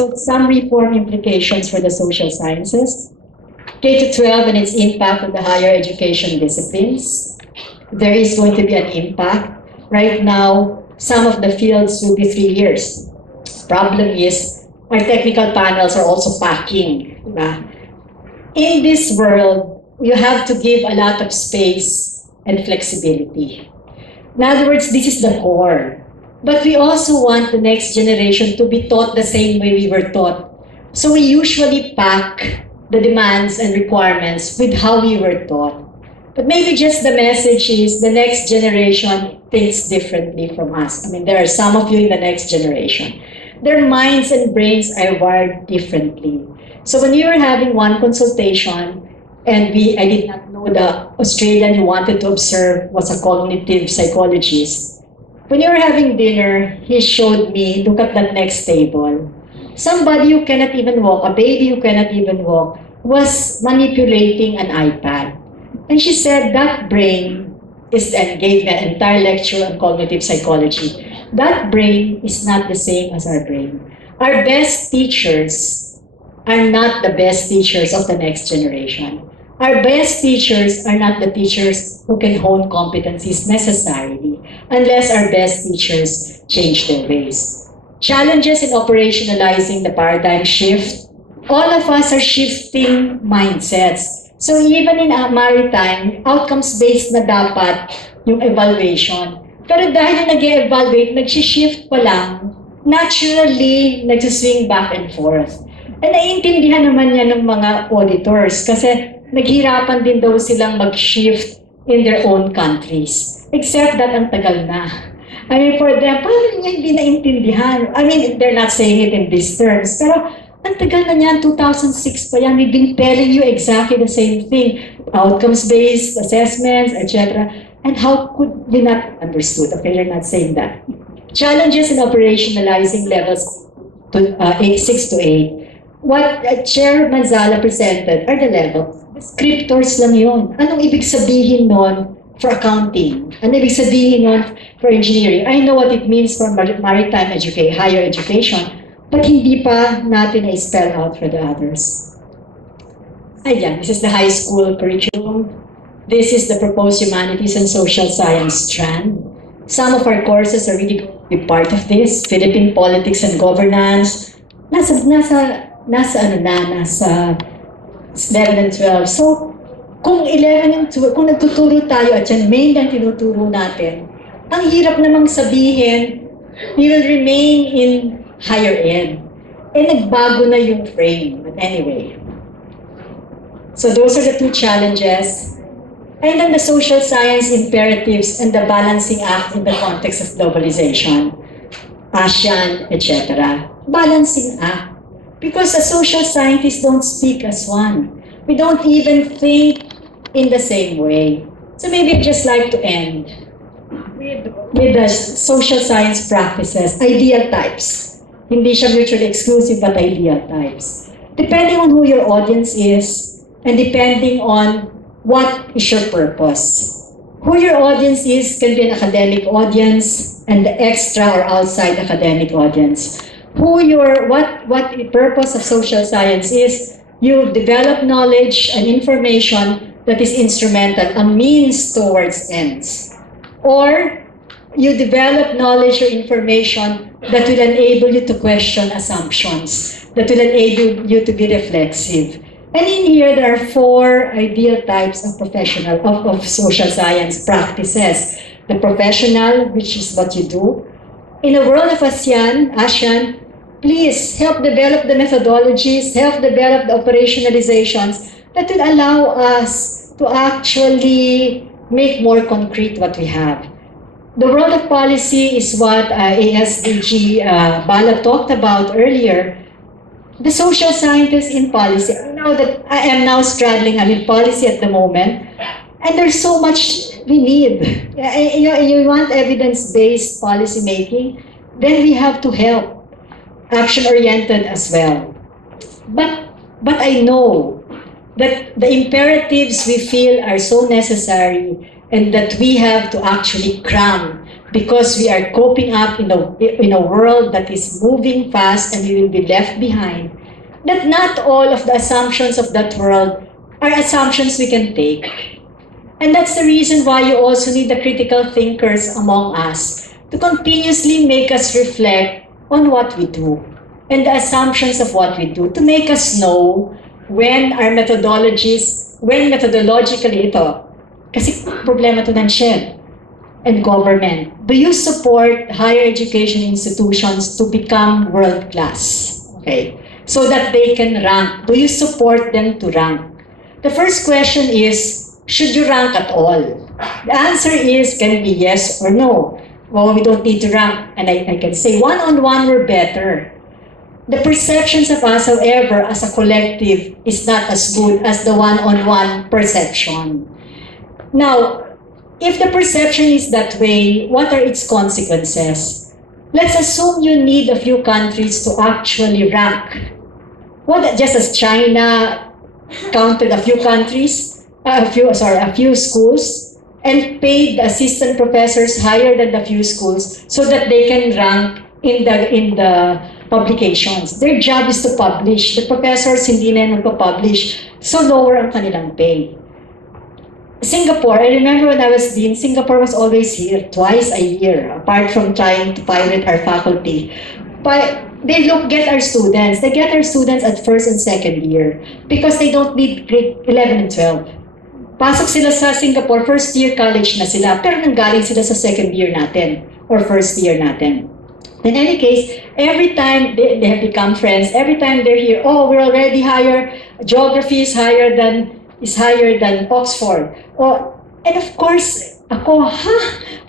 So some reform implications for the social sciences. K-12 and its impact on the higher education disciplines. There is going to be an impact. Right now, some of the fields will be 3 years. Problem is, our technical panels are also packing. In this world, you have to give a lot of space and flexibility. In other words, this is the core. But we also want the next generation to be taught the same way we were taught. So we usually pack the demands and requirements with how we were taught. But maybe just the message is the next generation thinks differently from us. I mean, there are some of you in the next generation. Their minds and brains are wired differently. So when we were having one consultation, and I did not know the Australian who wanted to observe was a cognitive psychologist. When you were having dinner, he showed me, look at that next table. Somebody who cannot even walk, a baby who cannot even walk, was manipulating an iPad. And she said that brain and gave me an entire lecture on cognitive psychology. That brain is not the same as our brain. Our best teachers are not the best teachers of the next generation. Our best teachers are not the teachers who can hone competencies necessarily, unless our best teachers change their ways. Challenges in operationalizing the paradigm shift. All of us are shifting mindsets. So even in maritime, outcomes-based na dapat yung evaluation. Pero dahil nag-evaluate, nag-shift pa lang, naturally, nag-swing back and forth. And naiintindihan naman yan ng mga auditors kasi naghirapan din daw silang mag-shift in their own countries. Except that ang tagal na. I mean, for them, parang niya hindi naintindihan. I mean, they're not saying it in these terms. Pero ang tagal na niyan, 2006 pa yan. We've been telling you exactly the same thing. Outcomes-based assessments, etc. And how could you not understood? Okay, you're not saying that. Challenges in operationalizing levels 6 to 8. What Chair Manzala presented are the levels. Descriptors lang yun. Anong ibig sabihin nun for accounting? Anong ibig sabihin nun for engineering? I know what it means for maritime education, higher education, but hindi pa natin na-spell out for the others. Ayan, this is the high school curriculum. This is the proposed humanities and social science strand. Some of our courses are really going to be part of this. Philippine politics and governance. Nasa 11 and 12. So, kung 11 and 12, kung nagtuturo tayo at yan main ang tinuturo natin, ang hirap namang sabihin, we will remain in higher ed. Eh, nagbago na yung frame. But anyway. So those are the two challenges. And then the social science imperatives and the balancing act in the context of globalization, ASEAN, etc. Balancing act. Because the social scientists don't speak as one. We don't even think in the same way. So maybe I'd just like to end with the social science practices, ideal types. Hindi siya mutually exclusive, but ideal types. Depending on who your audience is, and depending on what is your purpose. Who your audience is can be an academic audience and the extra or outside academic audience. What the purpose of social science is, you develop knowledge and information that is instrumental, a means towards ends. Or you develop knowledge or information that will enable you to question assumptions, that will enable you to be reflexive. And in here, there are 4 ideal types of of social science practices. The professional, which is what you do. In the world of ASEAN, please help develop the methodologies, help develop the operationalizations that will allow us to actually make more concrete what we have. The world of policy is what ASDG Bala talked about earlier. The social scientists in policy. I am now straddling policy at the moment, and there's so much we need. You want evidence-based policy making, then we have to help, action-oriented as well. But I know that the imperatives we feel are so necessary and that we have to actually cram because we are coping up in a world that is moving fast and we will be left behind, that not all of the assumptions of that world are assumptions we can take. And that's the reason why you also need the critical thinkers among us to continuously make us reflect on what we do and the assumptions of what we do, to make us know when our methodologies, when methodologically ito, kasi problema to ng SHED and government. Do you support higher education institutions to become world-class? Okay, so that they can rank. Do you support them to rank? The first question is, should you rank at all? The answer is, can be yes or no. Well, we don't need to rank. And I can say, one-on-one, we're better. The perceptions of us, however, as a collective is not as good as the one-on-one perception. Now, if the perception is that way, what are its consequences? Let's assume you need a few countries to actually rank. Well, just as China counted a few countries, a few schools, and paid the assistant professors higher than the few schools so that they can rank in the publications. Their job is to publish. The professors hindi na magpa-publish, so lower ang kanilang pay. Singapore, I remember when I was dean, Singapore was always here twice a year, apart from trying to pirate our faculty. But they get our students. They get our students at first and second year because they don't need grade 11 and 12. Pasok sila sa Singapore, first year college na sila, pero nanggaling sila sa second year natin or first year natin. In any case, every time they have become friends, every time they're here, oh, we're already higher, geography is higher than Oxford. Oh, and of course, ako,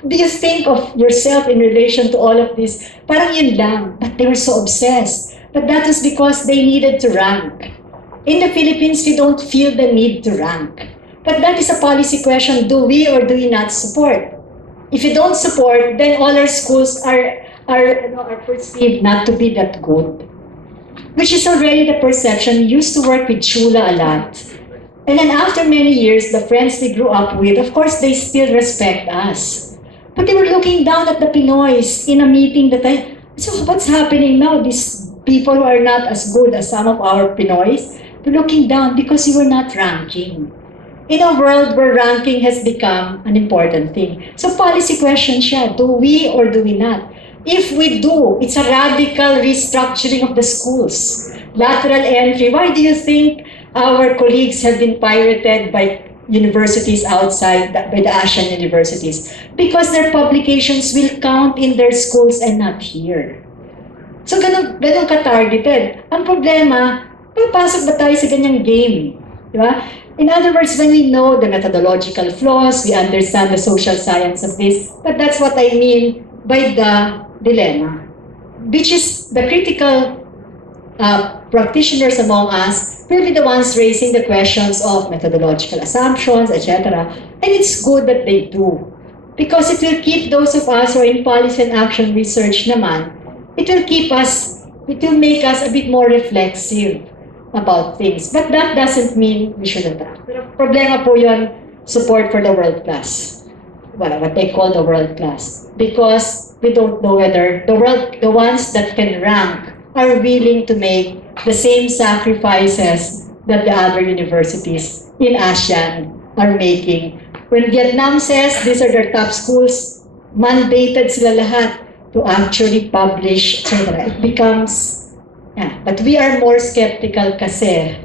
do you think of yourself in relation to all of this? Parang yun lang, but they were so obsessed. But that was because they needed to rank. In the Philippines, we don't feel the need to rank. But that is a policy question, do we or do we not support? If you don't support, then all our schools are perceived not to be that good. Which is already the perception. We used to work with Chula a lot. And then after many years, the friends they grew up with, of course, they still respect us. But they were looking down at the Pinoys in a meeting so what's happening now? These people who are not as good as some of our Pinoys, they're looking down because you were not ranking. In a world where ranking has become an important thing. So policy question siya, do we or do we not? If we do, it's a radical restructuring of the schools. Lateral entry. Why do you think our colleagues have been pirated by universities outside, by the ASEAN universities? Because their publications will count in their schools and not here. So ganun ka-targeted. Ang problema, papasok ba tayo sa ganyang game? Di ba? In other words, when we know the methodological flaws, we understand the social science of this, but that's what I mean by the dilemma, which is the critical practitioners among us will be the ones raising the questions of methodological assumptions, etc. And it's good that they do, because it will keep those of us who are in policy and action research naman, it will make us a bit more reflexive about things. But that doesn't mean we shouldn't act. Pero problema po yun, support for the world class. Well, what they call the world class. Because we don't know whether the ones that can rank are willing to make the same sacrifices that the other universities in ASEAN are making. When Vietnam says these are their top schools, mandated sila lahat to actually publish, etc. It becomes, but we are more skeptical kasi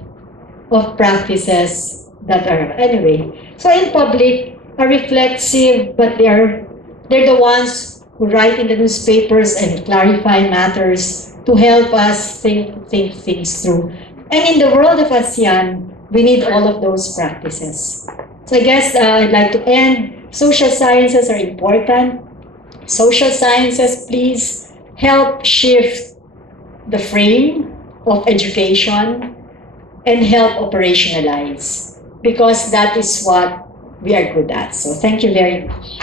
of practices that are, anyway. So in public, are reflexive, but they're the ones who write in the newspapers and clarify matters to help us think things through. And in the world of ASEAN, we need all of those practices. So I guess I'd like to end. Social sciences are important. Social sciences, please help shift the frame of education and help operationalize, because that is what we are good at. So thank you very much.